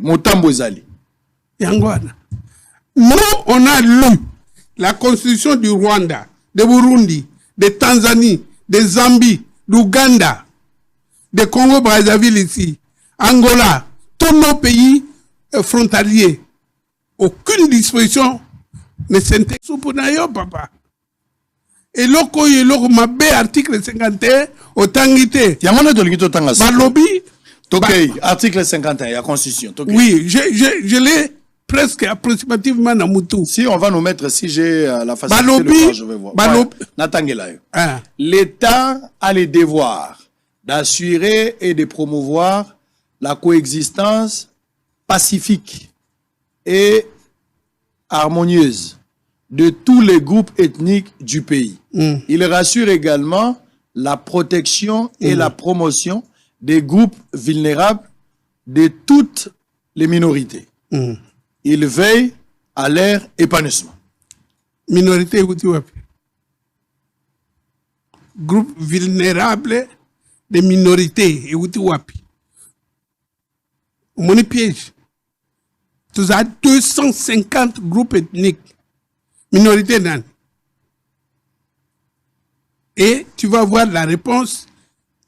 Motambo Zali. Yangwana. Nous, on a lu la constitution du Rwanda, de Burundi, de Tanzanie, de Zambie, d'Ouganda, de Congo-Brazzaville ici, Angola, tous nos pays frontaliers. Aucune disposition ne s'intègre pour nayo, papa. Et loko mabé article 51 au tangité. Yamana de l'unité tangasi. Balobi. Ok, article 51, la constitution. Oui, je l'ai presque approximativement dans Moutou. Si on va nous mettre, si j'ai la facilité de voir, je vais voir. L'État a le devoir d'assurer et de promouvoir la coexistence pacifique et harmonieuse de tous les groupes ethniques du pays. Il rassure également la protection et la promotion des groupes vulnérables de toutes les minorités. Il veille à leur épanouissement. Minorité, groupe vulnérable des minorités, mon piège. Tu as 250 groupes ethniques, minorités nan. Et tu vas voir la réponse.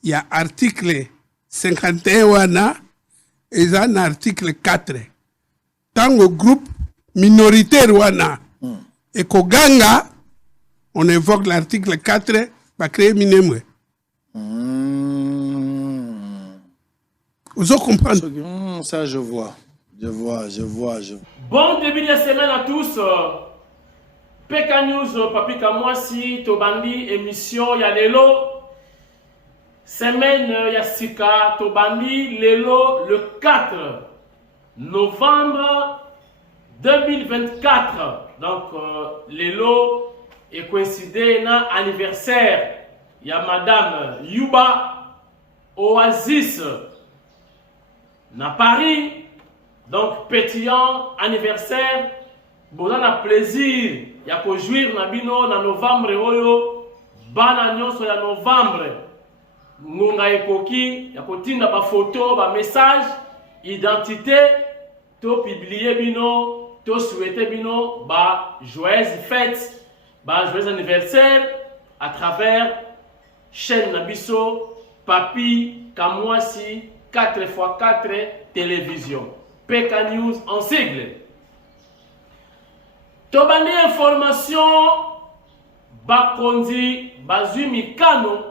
Il y a article 51 wana, et il y a un article 4. Tant au groupe minoritaire wana, et Koganga, on évoque l'article 4, va créer minemwe. Vous comprenez? Ça, je vois. Je vois. Bon début de semaine à tous. PK News, Papi Kamwasi, Tobandi, émission, ya lelo. Semaine, ya Sika, Tobandi, lelo, le 4 novembre 2024. Donc, lelo est coïncidé dans anniversaire. Il y a Madame Yuba Oasis na Paris. Donc, pétillant anniversaire. Bon, on a plaisir. Il y a qu'au jouir na bino na novembre oyo. Bana nyonso ya novembre. Ngonga ekoki. Ya kotinda ba photo, ba message, identité. To publier bino. To souhaiter bino. Ba joyeuse fête. Ba joyeux anniversaire. À travers chaîne Nabiso. Papi Kamwasi 4x4 télévision. PK News en sigle. Tobandi information bakonzi bazwi mikano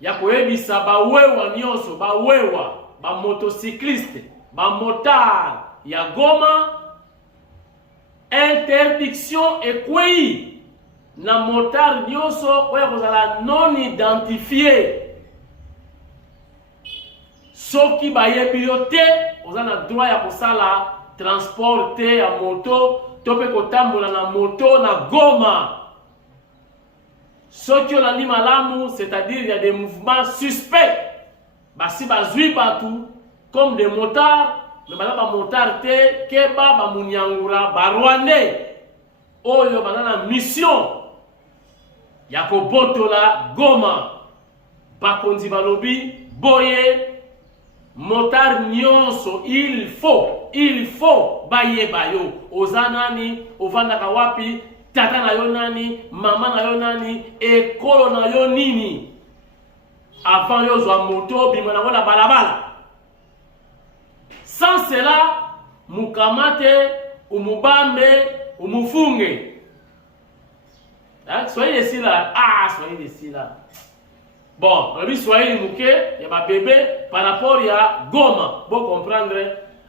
ya koyebisa bawewa nyonso bawewa ba motocycliste ba motard ya Goma interdiction ekwei na motard nyonso oyo kozala non identifié soki bayebi yo te oza na droit ya kosala transport te ya moto to pe kotambola na moto na Goma. Soki olandi malamu, c'est-à-dire il y a des mouvements suspects. Basi bazui partout comme des motards, mais ba motard te keba ba munyangura ba rwandais. Oyo banana mission ya ko botola Goma. Bakonzi balobi boye motard nyonso il faut baye bayo ozanani ovanda kawapi tata na yo nani mama na yo nani ekolo na yo nini avant yo zwa moto bima na wala balabala sans cela mukamate umubambe umufunge soyez ici là soyez ici là. Bon, on dit Swahili mouké, il y a ma bébé par rapport à Goma. Bon comprendre,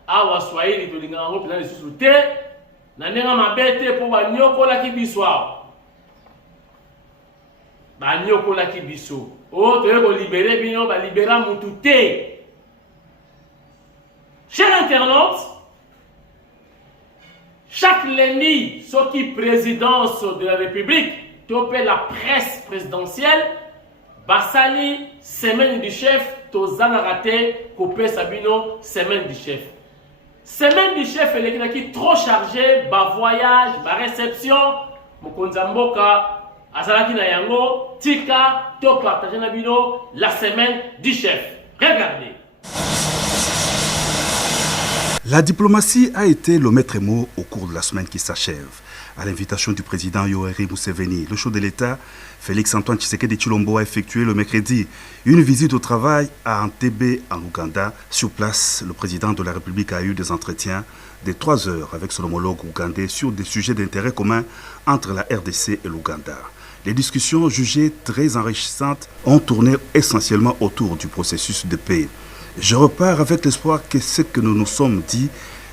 awa Swahili to linga ngo pena lisusu te. Na nenga mabete po ba nyoko la kibiswa. Ba nyoko la kibiso. Oh, to yeko libérer bino ba libéra mutu te. Chers internautes, chaque lundi, ce qui présidence de la République, topé la presse présidentielle. Basali, semaine du chef, Tozana raté, Kopé Sabino, semaine du chef. Semaine du chef, elle est trop chargée, bas voyage, bas réception, Mokonzamboka, Azalaki na yango, Tika, to partager na bino, la semaine du chef. Regardez. La diplomatie a été le maître mot au cours de la semaine qui s'achève. À l'invitation du président Yoweri Museveni, le chef de l'État, Félix-Antoine Tshisekedi Tshilombo, a effectué le mercredi une visite au travail à Entebbe, en Ouganda. Sur place, le président de la République a eu des entretiens de 3 heures avec son homologue ougandais sur des sujets d'intérêt commun entre la RDC et l'Ouganda. Les discussions jugées très enrichissantes ont tourné essentiellement autour du processus de paix. Je repars avec l'espoir que ce que nous nous sommes dit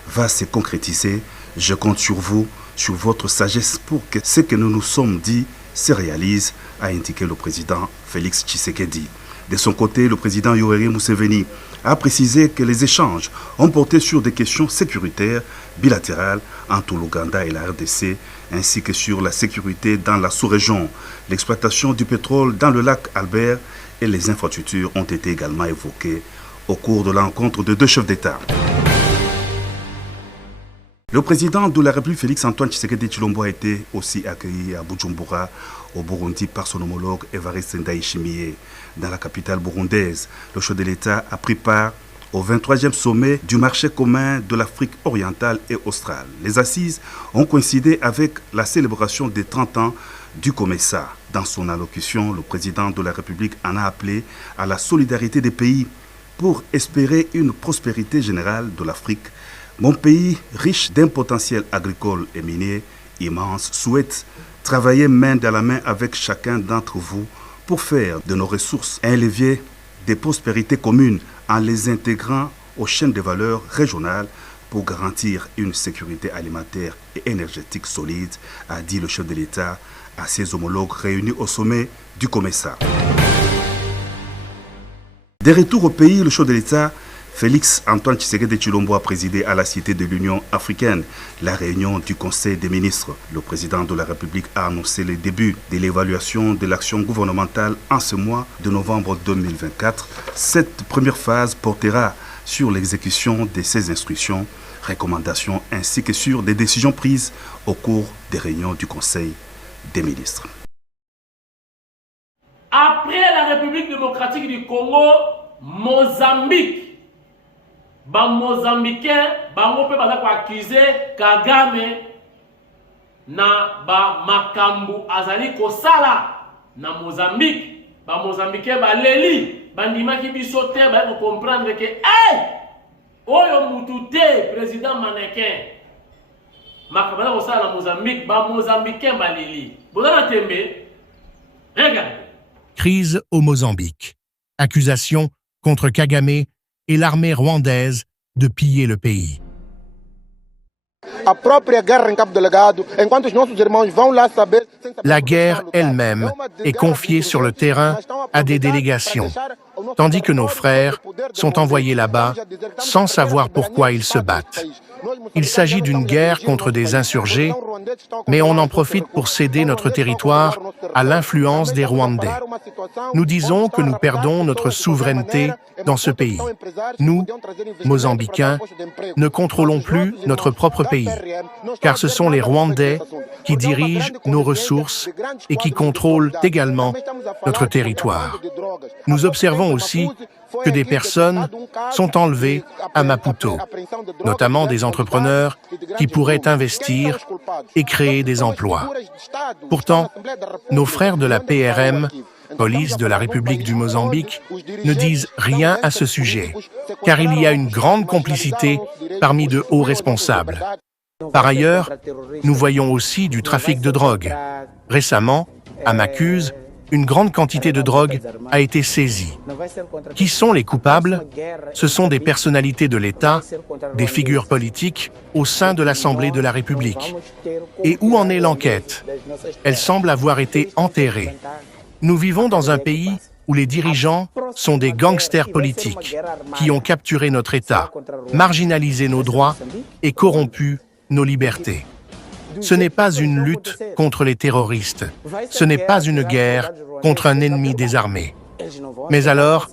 va se concrétiser. Je compte sur vous, sur votre sagesse pour que ce que nous nous sommes dit se réalise, a indiqué le président Félix Tshisekedi. De son côté, le président Yoweri Museveni a précisé que les échanges ont porté sur des questions sécuritaires bilatérales entre l'Ouganda et la RDC, ainsi que sur la sécurité dans la sous-région. L'exploitation du pétrole dans le lac Albert et les infrastructures ont été également évoquées au cours de la rencontre de 2 chefs d'État. Le président de la République, Félix-Antoine Tshisekedi Tshilombo, a été aussi accueilli à Bujumbura, au Burundi, par son homologue Evariste Ndayishimiye. Dans la capitale burundaise, le chef de l'État a pris part au 23e sommet du marché commun de l'Afrique orientale et australe. Les assises ont coïncidé avec la célébration des 30 ans du COMESA. Dans son allocution, le président de la République en a appelé à la solidarité des pays pour espérer une prospérité générale de l'Afrique. Mon pays, riche d'un potentiel agricole et minier immense, souhaite travailler main dans la main avec chacun d'entre vous pour faire de nos ressources un levier de prospérité commune en les intégrant aux chaînes de valeur régionales pour garantir une sécurité alimentaire et énergétique solide, a dit le chef de l'État à ses homologues réunis au sommet du COMESA. De retour au pays, le chef de l'État, Félix-Antoine Tshisekedi Tshilombo, a présidé à la Cité de l'Union africaine la réunion du Conseil des ministres. Le président de la République a annoncé le début de l'évaluation de l'action gouvernementale en ce mois de novembre 2024. Cette première phase portera sur l'exécution de ces instructions, recommandations ainsi que sur des décisions prises au cours des réunions du Conseil des ministres. Après la République démocratique du Congo, Mozambique. Ba Mozambicain, bango pe baza ko accuser Kagame na ba makambu azali kosala na Mozambique. Ba Mozambicain ba leli bandima ki biso te ba ko comprendre que oyo mutu te président mannequin. Makabala kosala na Mozambique, ba Mozambicain ba leli. Bozana tembe. Regarde. Crise au Mozambique. Accusation contre Kagame et l'armée rwandaise de piller le pays. La guerre elle-même est confiée sur le terrain à des délégations, tandis que nos frères sont envoyés là-bas sans savoir pourquoi ils se battent. Il s'agit d'une guerre contre des insurgés, mais on en profite pour céder notre territoire à l'influence des Rwandais. Nous disons que nous perdons notre souveraineté dans ce pays. Nous, Mozambicains, ne contrôlons plus notre propre pays, car ce sont les Rwandais qui dirigent nos ressources et qui contrôlent également notre territoire. Nous observons aussi que des personnes sont enlevées à Maputo, notamment des entrepreneurs qui pourraient investir et créer des emplois. Pourtant, nos frères de la PRM, police de la République du Mozambique, ne disent rien à ce sujet, car il y a une grande complicité parmi de hauts responsables. Par ailleurs, nous voyons aussi du trafic de drogue. Récemment, à Makuse, une grande quantité de drogue a été saisie. Qui sont les coupables? Ce sont des personnalités de l'État, des figures politiques au sein de l'Assemblée de la République. Et où en est l'enquête? Elle semble avoir été enterrée. Nous vivons dans un pays où les dirigeants sont des gangsters politiques qui ont capturé notre État, marginalisé nos droits et corrompu nos libertés. Ce n'est pas une lutte contre les terroristes. Ce n'est pas une guerre contre un ennemi désarmé. Mais alors,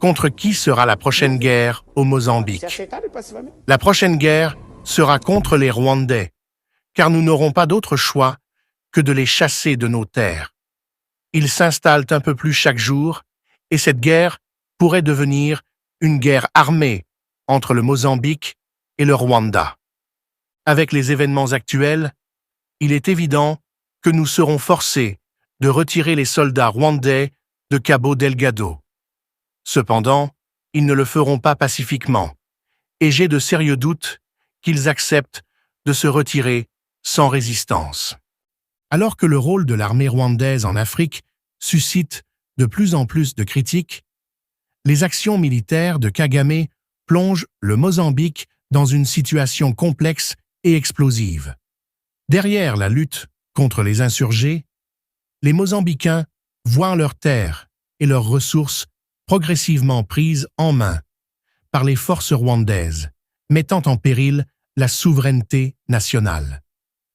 contre qui sera la prochaine guerre au Mozambique? La prochaine guerre sera contre les Rwandais, car nous n'aurons pas d'autre choix que de les chasser de nos terres. Ils s'installent un peu plus chaque jour, et cette guerre pourrait devenir une guerre armée entre le Mozambique et le Rwanda. Avec les événements actuels, il est évident que nous serons forcés de retirer les soldats rwandais de Cabo Delgado. Cependant, ils ne le feront pas pacifiquement, et j'ai de sérieux doutes qu'ils acceptent de se retirer sans résistance. Alors que le rôle de l'armée rwandaise en Afrique suscite de plus en plus de critiques, les actions militaires de Kagame plongent le Mozambique dans une situation complexe et explosive. Derrière la lutte contre les insurgés, les Mozambicains voient leurs terres et leurs ressources progressivement prises en main par les forces rwandaises, mettant en péril la souveraineté nationale.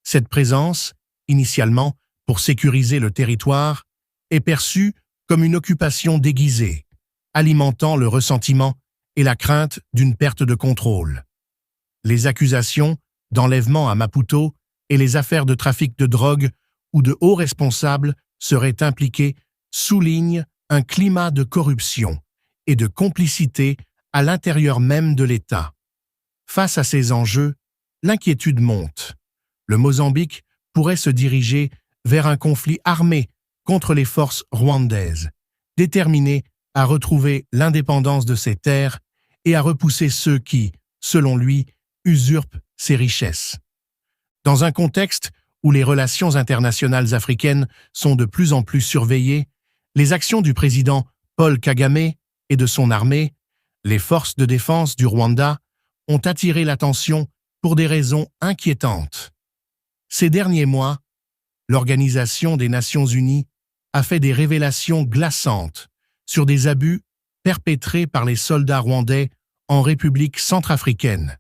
Cette présence, initialement pour sécuriser le territoire, est perçue comme une occupation déguisée, alimentant le ressentiment et la crainte d'une perte de contrôle. Les accusations d'enlèvement à Maputo et les affaires de trafic de drogue où de hauts responsables seraient impliqués soulignent un climat de corruption et de complicité à l'intérieur même de l'État. Face à ces enjeux, l'inquiétude monte. Le Mozambique pourrait se diriger vers un conflit armé contre les forces rwandaises, déterminé à retrouver l'indépendance de ses terres et à repousser ceux qui, selon lui, usurpent ses richesses. Dans un contexte où les relations internationales africaines sont de plus en plus surveillées, les actions du président Paul Kagame et de son armée, les forces de défense du Rwanda, ont attiré l'attention pour des raisons inquiétantes. Ces derniers mois, l'Organisation des Nations Unies a fait des révélations glaçantes sur des abus perpétrés par les soldats rwandais en République centrafricaine.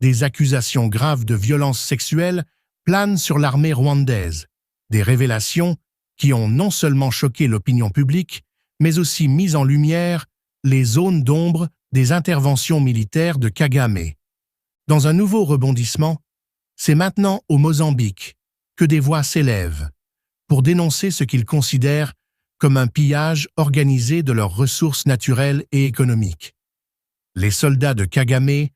Des accusations graves de violences sexuelles planent sur l'armée rwandaise, des révélations qui ont non seulement choqué l'opinion publique, mais aussi mis en lumière les zones d'ombre des interventions militaires de Kagame. Dans un nouveau rebondissement, c'est maintenant au Mozambique que des voix s'élèvent pour dénoncer ce qu'ils considèrent comme un pillage organisé de leurs ressources naturelles et économiques. Les soldats de Kagame,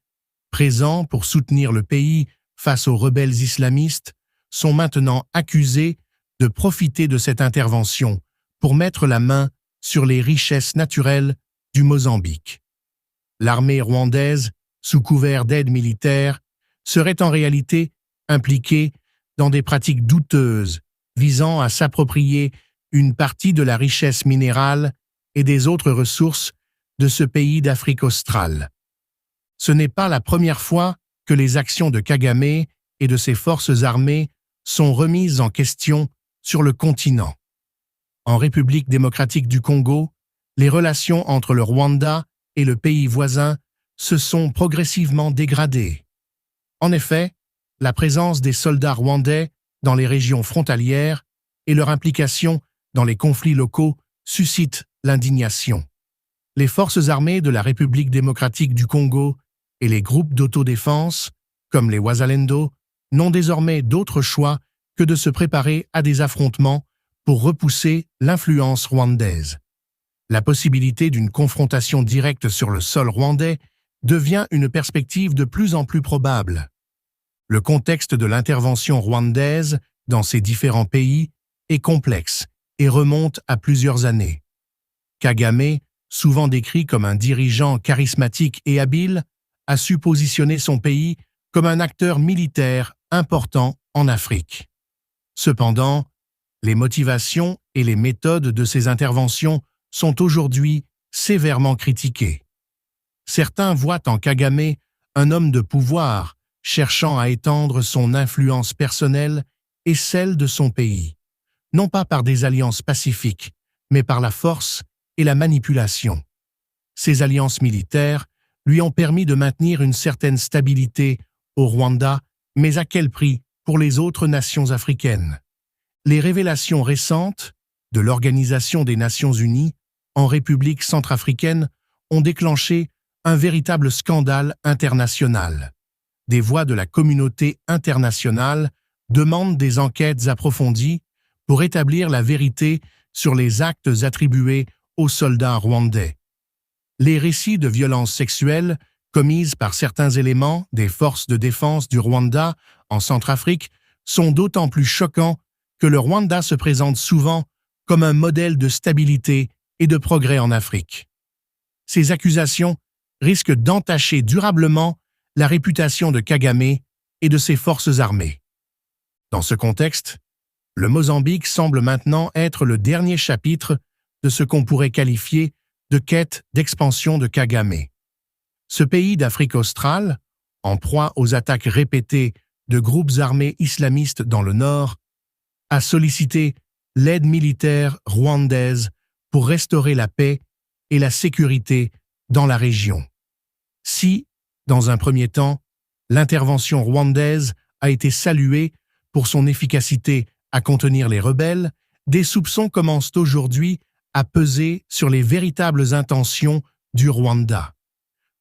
présents pour soutenir le pays face aux rebelles islamistes, sont maintenant accusés de profiter de cette intervention pour mettre la main sur les richesses naturelles du Mozambique. L'armée rwandaise, sous couvert d'aide militaire, serait en réalité impliquée dans des pratiques douteuses visant à s'approprier une partie de la richesse minérale et des autres ressources de ce pays d'Afrique australe. Ce n'est pas la première fois que les actions de Kagame et de ses forces armées sont remises en question sur le continent. En République démocratique du Congo, les relations entre le Rwanda et le pays voisin se sont progressivement dégradées. En effet, la présence des soldats rwandais dans les régions frontalières et leur implication dans les conflits locaux suscitent l'indignation. Les forces armées de la République démocratique du Congo et les groupes d'autodéfense, comme les Wazalendo, n'ont désormais d'autre choix que de se préparer à des affrontements pour repousser l'influence rwandaise. La possibilité d'une confrontation directe sur le sol rwandais devient une perspective de plus en plus probable. Le contexte de l'intervention rwandaise dans ces différents pays est complexe et remonte à plusieurs années. Kagame, souvent décrit comme un dirigeant charismatique et habile, a su positionner son pays comme un acteur militaire important en Afrique. Cependant, les motivations et les méthodes de ces interventions sont aujourd'hui sévèrement critiquées. Certains voient en Kagame un homme de pouvoir cherchant à étendre son influence personnelle et celle de son pays, non pas par des alliances pacifiques, mais par la force et la manipulation. Ces alliances militaires lui ont permis de maintenir une certaine stabilité au Rwanda, mais à quel prix pour les autres nations africaines? Les révélations récentes de l'Organisation des Nations Unies en République centrafricaine ont déclenché un véritable scandale international. Des voix de la communauté internationale demandent des enquêtes approfondies pour établir la vérité sur les actes attribués aux soldats rwandais. Les récits de violences sexuelles commises par certains éléments des forces de défense du Rwanda en Centrafrique sont d'autant plus choquants que le Rwanda se présente souvent comme un modèle de stabilité et de progrès en Afrique. Ces accusations risquent d'entacher durablement la réputation de Kagame et de ses forces armées. Dans ce contexte, le Mozambique semble maintenant être le dernier chapitre de ce qu'on pourrait qualifier de quête d'expansion de Kagame. Ce pays d'Afrique australe, en proie aux attaques répétées de groupes armés islamistes dans le nord, a sollicité l'aide militaire rwandaise pour restaurer la paix et la sécurité dans la région. Si, dans un premier temps, l'intervention rwandaise a été saluée pour son efficacité à contenir les rebelles, des soupçons commencent aujourd'hui à peser sur les véritables intentions du Rwanda.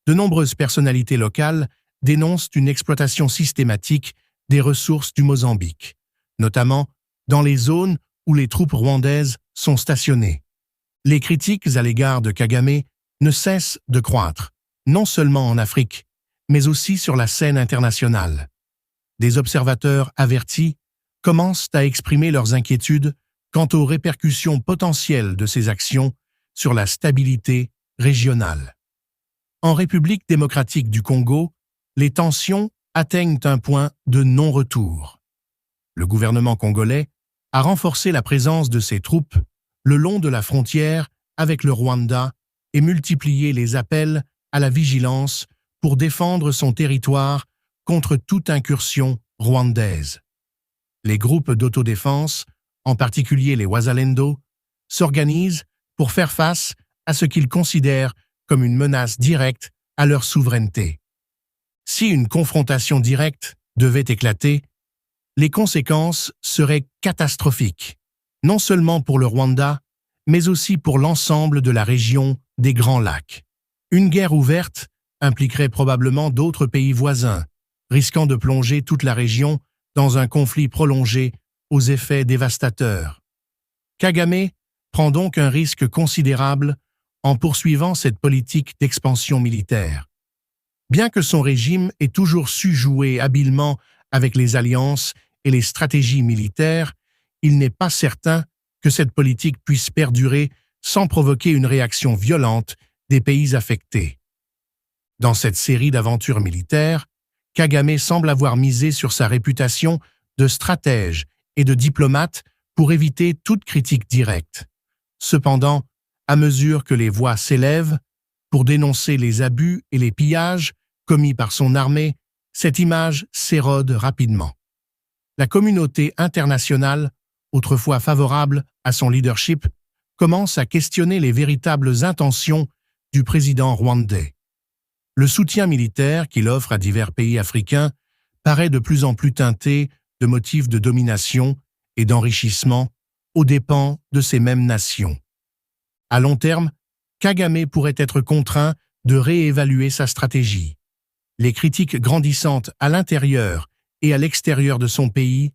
De nombreuses personnalités locales dénoncent une exploitation systématique des ressources du Mozambique, notamment dans les zones où les troupes rwandaises sont stationnées. Les critiques à l'égard de Kagame ne cessent de croître, non seulement en Afrique, mais aussi sur la scène internationale. Des observateurs avertis commencent à exprimer leurs inquiétudes quant aux répercussions potentielles de ces actions sur la stabilité régionale. En République démocratique du Congo, les tensions atteignent un point de non-retour. Le gouvernement congolais a renforcé la présence de ses troupes le long de la frontière avec le Rwanda et multiplié les appels à la vigilance pour défendre son territoire contre toute incursion rwandaise. Les groupes d'autodéfense, en particulier les Wazalendo, s'organisent pour faire face à ce qu'ils considèrent comme une menace directe à leur souveraineté. Si une confrontation directe devait éclater, les conséquences seraient catastrophiques, non seulement pour le Rwanda, mais aussi pour l'ensemble de la région des Grands Lacs. Une guerre ouverte impliquerait probablement d'autres pays voisins, risquant de plonger toute la région dans un conflit prolongé aux effets dévastateurs. Kagame prend donc un risque considérable en poursuivant cette politique d'expansion militaire. Bien que son régime ait toujours su jouer habilement avec les alliances et les stratégies militaires, il n'est pas certain que cette politique puisse perdurer sans provoquer une réaction violente des pays affectés. Dans cette série d'aventures militaires, Kagame semble avoir misé sur sa réputation de stratège et de diplomate pour éviter toute critique directe. Cependant, à mesure que les voix s'élèvent pour dénoncer les abus et les pillages commis par son armée, cette image s'érode rapidement. La communauté internationale, autrefois favorable à son leadership, commence à questionner les véritables intentions du président rwandais. Le soutien militaire qu'il offre à divers pays africains paraît de plus en plus teinté de motifs de domination et d'enrichissement aux dépens de ces mêmes nations. À long terme, Kagame pourrait être contraint de réévaluer sa stratégie. Les critiques grandissantes à l'intérieur et à l'extérieur de son pays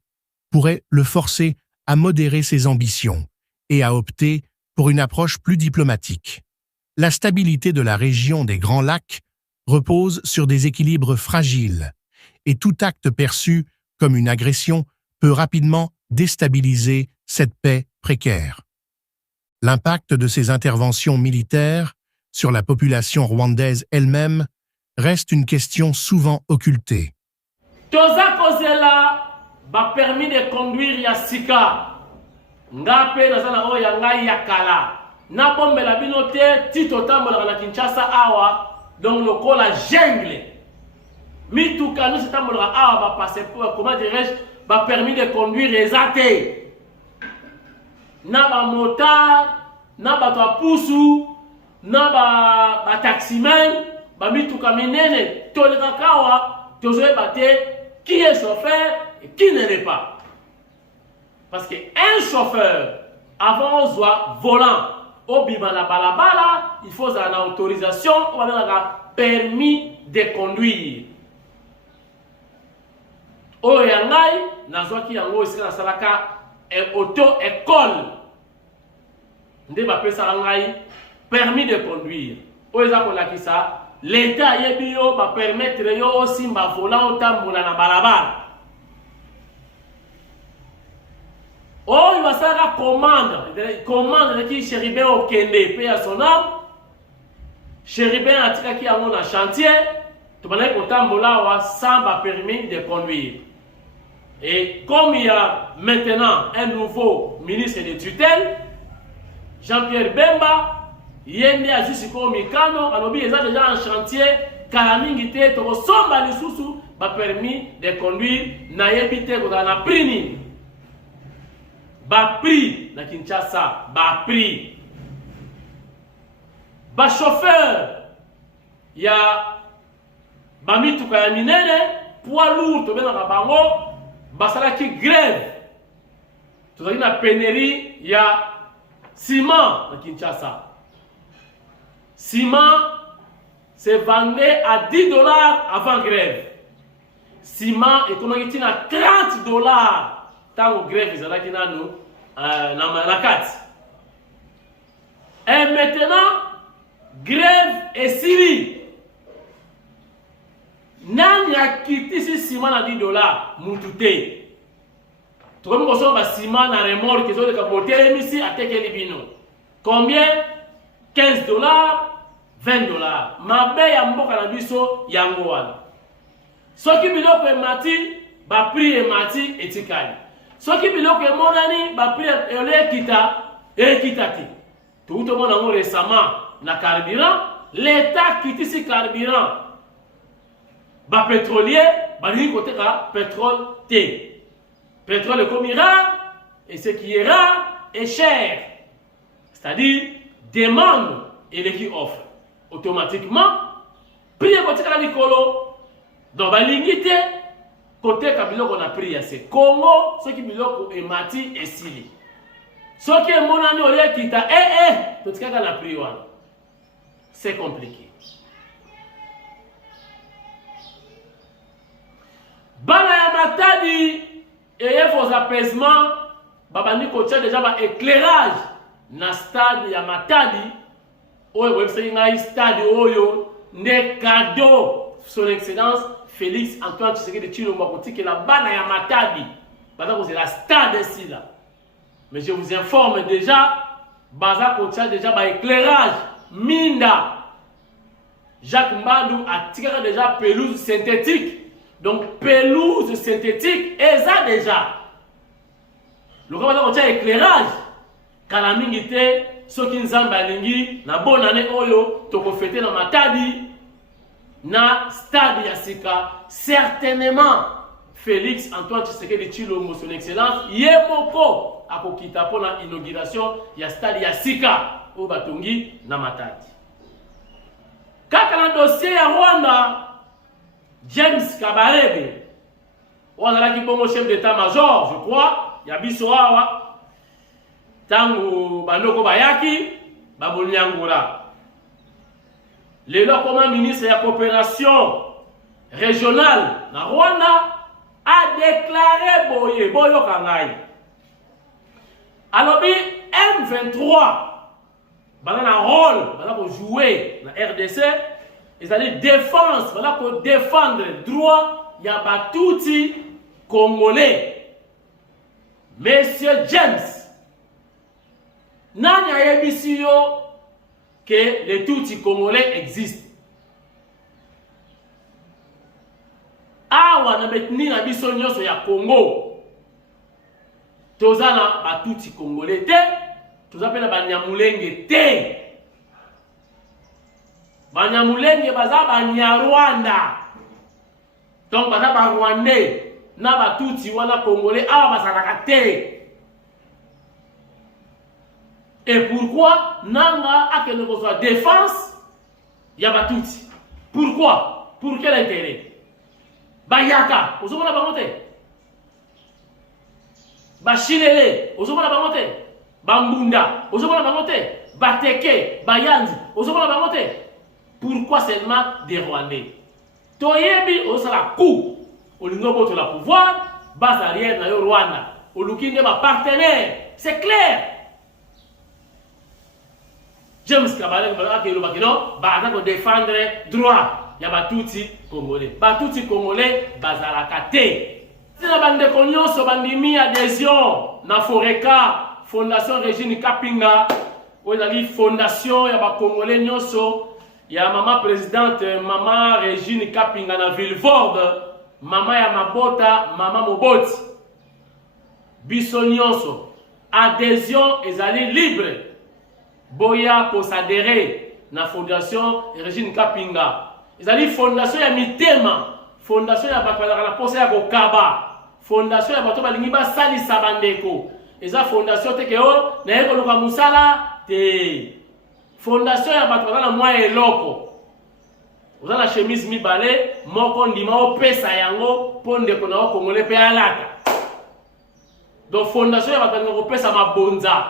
pourraient le forcer à modérer ses ambitions et à opter pour une approche plus diplomatique. La stabilité de la région des Grands Lacs repose sur des équilibres fragiles et tout acte perçu comme une agression peut rapidement déstabiliser cette paix précaire. L'impact de ces interventions militaires sur la population rwandaise elle-même reste une question souvent occultée. Toza kozela ba permis de conduire ya sika ngape nazana o ya ngai ya kala na bombela bino te tito tambola na Kinshasa awa donc lokola jungle mituka nous tambola awa ba passeport comment dirais-je ba permis de conduire ezate na ba motard na ba to pusu na ba taximan ba mituka minene toleka kawa tozoe bate qui est chauffeur et qui ne l'est pas. Parce qu'un chauffeur, avant soit volant, au bimana balabala, il faut une autorisation, on va permis de conduire. Au yangai, nazwa ki yango ici na salaka auto-école. Nde ba pesa ngai permis de conduire. Au eza ko lakisa l'État yebi yo ba permettre yo aussi ba volant otambola na balabala. Oh, il va faire commande de qui Chéribin au Kende, paix à son âme. Chéribin a tiré qui a mon chantier. Tu vas aller au Tambola sans permis de conduire. Et comme il y a maintenant un nouveau ministre de tutelle, Jean-Pierre Bemba, Yende a juste comme Mikano, alors il est déjà en chantier, Kalamingite, tu ressembles les sous ba permis de conduire, n'a évité qu'on a pris. Ba prix na Kinshasa, ba prix. Ba chauffeur, ya ba mituka ya minene, poids lourd to bena bango, ba sala ki grève. To na pénurie ya ciment na Kinshasa. Ciment se vendait à $10 avant grève. Ciment est comme à $30. Tant que grève, ils ont dit nous la carte. Et maintenant, grève est Syrie. Nan ya quitté ce ciment à $10, moutouté. Tu vois, nous avons un ciment à remorque, qui ont capoté ici à Tekelibino. Combien? $15, $20. Ma belle ya mboka na biso yango wana. Soki biloko emati, ba prix emati etikali. Ce qui biloko est monani, ba prix ekitati. Tout le monde a récemment na carburant, l'État quitte ce carburant. Ba pétrolier, ba li côté ka pétrole T. Pétrole est comme rare et ce qui est rare est cher. C'est-à-dire demande et le qui offre. Automatiquement, prix côté ka likolo. Donc ba lingité côté kabilo qu'on a pris c'est Congo ce qui biloko emati esili ce qui est mon ami olé kita tout ce qu'on a pris c'est compliqué bana ya matadi et vos apaisements babani kocha déjà ba éclairage na stade ya matadi oyo website ngai stade oyo ne cadeau son excellence Félix Antoine Tshisekedi Tshilombo Kotiki la bana ya matadi. Baza c'est la stade ici là. Mais je vous informe déjà, Baza Kocha déjà ba éclairage Minda. Jacques Mbadou a tiré déjà pelouse synthétique. Donc pelouse synthétique et ça déjà. Le Baza Kocha éclairage. Kalamingite soki nzamba lingi na bonne année oyo toko fêter na matadi. Na stade Yassika, certainement Félix Antoine Tshisekedi Tshilombo son excellence yemoko akokita pour la inauguration ya stade Yassika au Batongi na Matadi. Kaka na dossier ya Rwanda James Kabarebe on a là qui bon chef d'état-major je crois ya biso awa tango bandoko bayaki babonyangura. Le comme ministre de la coopération régionale na Rwanda a déclaré Boyo Kangai. Alors, M23, un rôle pour jouer dans la RDC, ils allaient défense, pour défendre le droit, il y a Batouti Congolais. Monsieur James, Nani a émission que les Tutsis congolais existent. Awa na betni na biso nyonso ya Congo. Tozana ba Tutsi congolais te, tozapela ba Nyamulenge te. Ba Nyamulenge baza ba Nyarwanda. Donc baza ba Rwandais na ba Tutsi wana congolais awa bazalaka te. Et pourquoi Nanga a que nous soit défense Yabatouti? Pourquoi? Pour quel intérêt? Bayaka, vous avez la bamote? Bachilele, vous avez la bamote? Bambunda, vous avez la bamote? Bateke, Bayanzi, vous avez la bamote? Pourquoi seulement des Rwandais? Toyebi, vous avez la coup. Au lingobo de la pouvoir, base arrière dans le Rwanda. Au lukinde ma partenaire. C'est clair. James Kabale non, baza défendre droit ya batuti congolais. Batuti congolais bazalaka te. Tina bande nyonso bandimi adhésion na Foreka Fondation Régine Kapinga oyali fondation ya ba congolais nyonso ya mama présidente mama Régine Kapinga na Villevorde mama ya mabota mama Moboti biso nyonso adhésion ezali libre boya pour s'adhérer na fondation Régine Kapinga ezali fondation ya mitema fondation ya bato la posa ya kokaba fondation ya bato balingi basalisa bandeko eza fondation teke o na ekoluka musala te fondation ya bato bazala mwa eloko oza na chemise mibale moko ndima opesa yango mpo ndeko na okongole mpe alata donc fondation ya bato balinga kopesa mabonza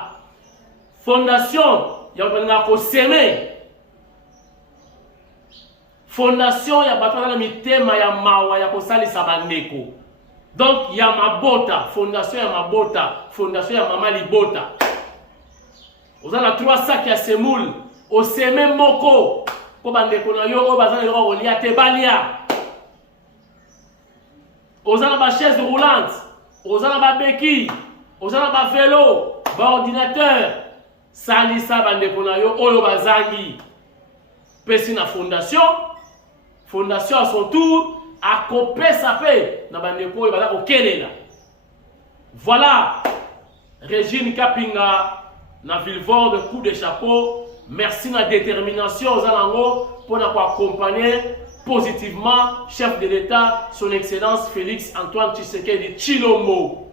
fondation ya bato balinga koseme fondation ya bato bazala mitema ya mawa ya kosalisa bandeko donc ya mabota fondation ya mabota fondation ya mama libota oza na 3 sacs ya semoule oseme moko po bandeko na yo oyo baza na eloko kolia te balia oza na bachaise roulante oza na babeki oza na bavelo baordinateur salisa bandeko na yo oyo bazangi pesi na fondation fondation à son tour akopesa pe na bandeko oyo baza kokelela voilà Régine Kapinga na Villevorde coup de chapeau merci na détermination aux alango pour accompagner positivement chef de l'État son excellence Félix Antoine Tshisekedi Tshilombo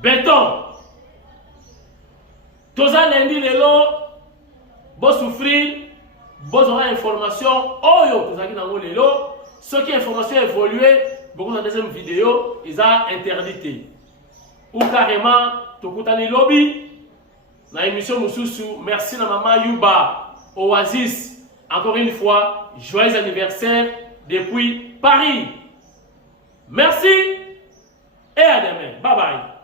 béton toza lundi lelo bo souffrir bon aura information oyo tozaki nango lelo soki information évolué beaucoup dans deuxième vidéo ils a interdité ou carrément tokutani lobby na émission mususu merci na maman Yuba Oasis encore une fois joyeux anniversaire depuis Paris merci et à demain bye bye.